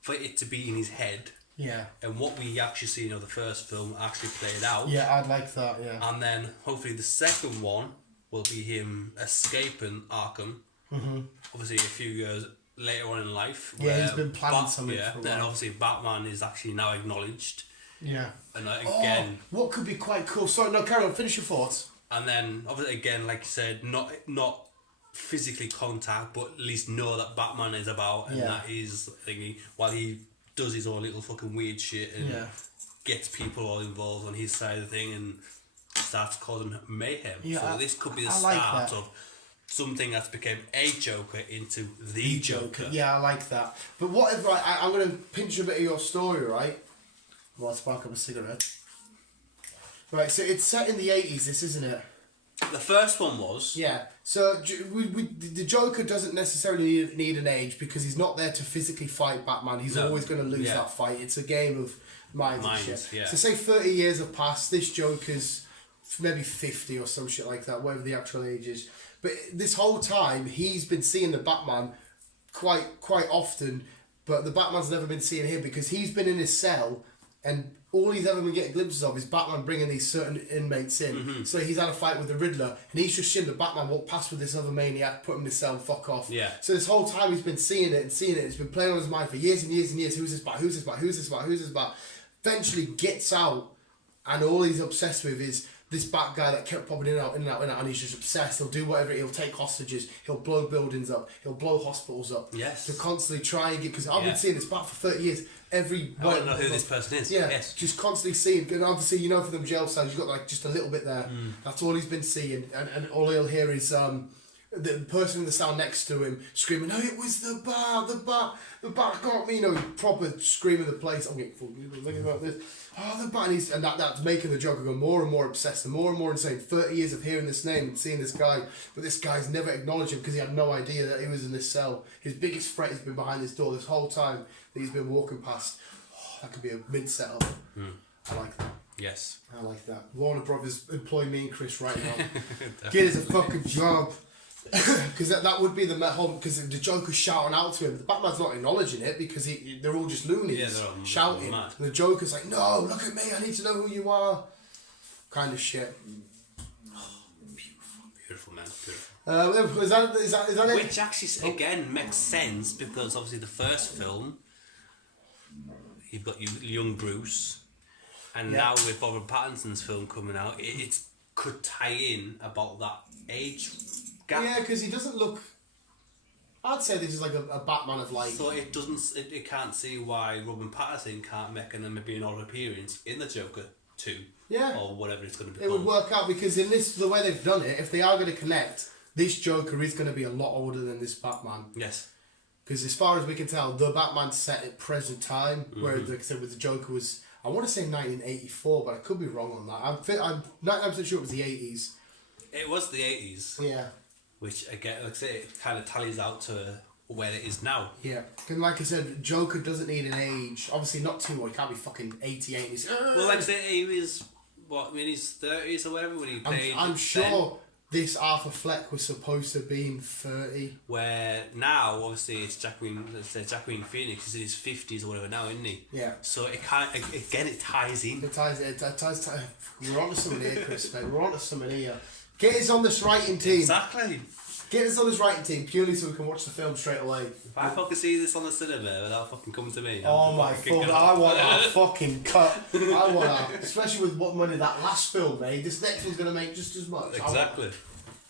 for it to be in his head. Yeah. And what we actually seen of the first film actually played out. Yeah, I'd like that, yeah. And then hopefully the second one will be him escaping Arkham. Mm-hmm. Obviously a few years later on in life. Yeah, he's been planning something for a while. Then obviously Batman is actually now acknowledged. Yeah. And again... what could be quite cool... Sorry, no, carry on, finish your thoughts. And then, obviously, again, like you said, not physically contact, but at least know that Batman is about, and that he's thingy, while he does his own little fucking weird shit and gets people all involved on his side of the thing and starts causing mayhem. Yeah, so this could be the start of something that's become a Joker into the Joker. Yeah, I like that. But what if, right, I'm going to pinch a bit of your story, right? Well, I'll spark up a cigarette. Right, so it's set in the 80s, this, isn't it? The first one was. Yeah. So the Joker doesn't necessarily need an age because he's not there to physically fight Batman. He's always going to lose that fight. It's a game of minds and shit. Yeah. So say 30 years have passed. This Joker's maybe 50 or some shit like that, whatever the actual age is. But this whole time, he's been seeing the Batman quite often, but the Batman's never been seeing him because he's been in his cell and all he's ever been getting glimpses of is Batman bringing these certain inmates in. Mm-hmm. So he's had a fight with the Riddler, and he's just seen the Batman walk past with this other maniac, put him in his cell, and fuck off. Yeah. So this whole time he's been seeing it. It's been playing on his mind for years and years and years. Who's this Bat? Who's this Bat? Who's this Bat? Who's this Bat? Eventually gets out, and all he's obsessed with is this Bat guy that kept popping in and out, and he's just obsessed. He'll do whatever. He'll take hostages. He'll blow buildings up. He'll blow hospitals up. Yes. To constantly try and get, because I've been seeing this Bat for 30 years. I don't know who this person is. Yeah, yes. Just constantly seeing, and obviously you know for them jail cells you've got like just a little bit there. That's all he's been seeing, and all he'll hear is the person in the cell next to him screaming, "No, it was the bat got me!" You know, proper screaming the place. I'm getting fucking thinking about this. Oh, the bat, and that's making the Joker go more and more obsessed and more insane. 30 years of hearing this name and seeing this guy, but this guy's never acknowledged him because he had no idea that he was in this cell. His biggest threat has been behind this door this whole time that he's been walking past. Oh, that could be a mid setup. I like that. Yes. I like that. Warner Brothers employ me and Chris right now. Get us a fucking job. Because that would be the whole, because the Joker's shouting out to him. The Batman's not acknowledging it because they're all just loonies shouting. And the Joker's like, "No, look at me, I need to know who you are." Kind of shit. Beautiful, man. Beautiful. Is that it? Which actually, again, makes sense because obviously the first film, you've got young Bruce, and now with Robert Pattinson's film coming out, it could tie in about that age gap. Yeah, because he doesn't look. I'd say this is like a Batman of like. So it doesn't. It can't see why Robin Pattinson can't make maybe an odd appearance in the Joker 2. Yeah. Or whatever it's going to be. It would work out because in this, the way they've done it, if they are going to connect, this Joker is going to be a lot older than this Batman. Yes. Because as far as we can tell, the Batman's set at present time, where like I said, with the Joker was, I want to say 1984, but I could be wrong on that. I'm 99% sure it was the 80s. It was the 80s. Yeah. Which, again, like I say, it kind of tallies out to where it is now. Yeah. And like I said, Joker doesn't need an age. Obviously not too old. He can't be fucking 88. Well, like I say, he was, in his 30s or whatever when he played. I'm sure this Arthur Fleck was supposed to be in 30. Where now, obviously, it's Joaquin Phoenix is in his 50s or whatever now, isn't he? Yeah. So it ties in. It ties. We're on to something here, Chris, mate. We're on to something here. Get us on this writing team. Exactly. Get us on this writing team purely so we can watch the film straight away. If I fucking see this on the cinema, without fucking come to me. Oh my fuck! I want our fucking cut. I want our, especially with what money that last film made. This next one's gonna make just as much. Exactly.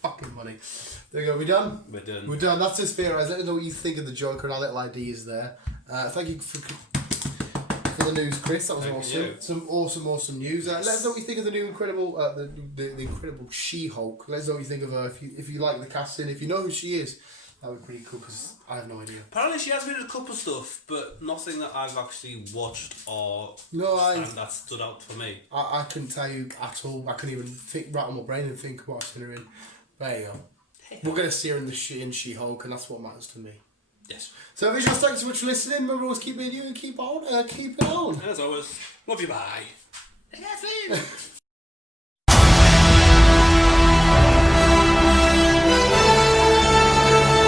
Fucking money. There you go. We done. We're done. We're done. That's just fair. Let us know what you think of the Joker, and our little ideas there. Thank you for the news, Chris. That was awesome. You. Some awesome news. Let us know what you think of the new Incredible, the Incredible She-Hulk. Let us know what you think of her. If you like the casting, if you know who she is, that would be pretty cool. Because I have no idea. Apparently, she has been in a couple of stuff, but nothing that I've actually watched or that stood out for me. I couldn't tell you at all. I couldn't even rattle my brain and think what I've seen her in. There you go. We're gonna see her in She-Hulk, and that's what matters to me. Yes. So, visuals, thanks so much for listening. Remember, always keep being you and keep it on. As always, love you, bye.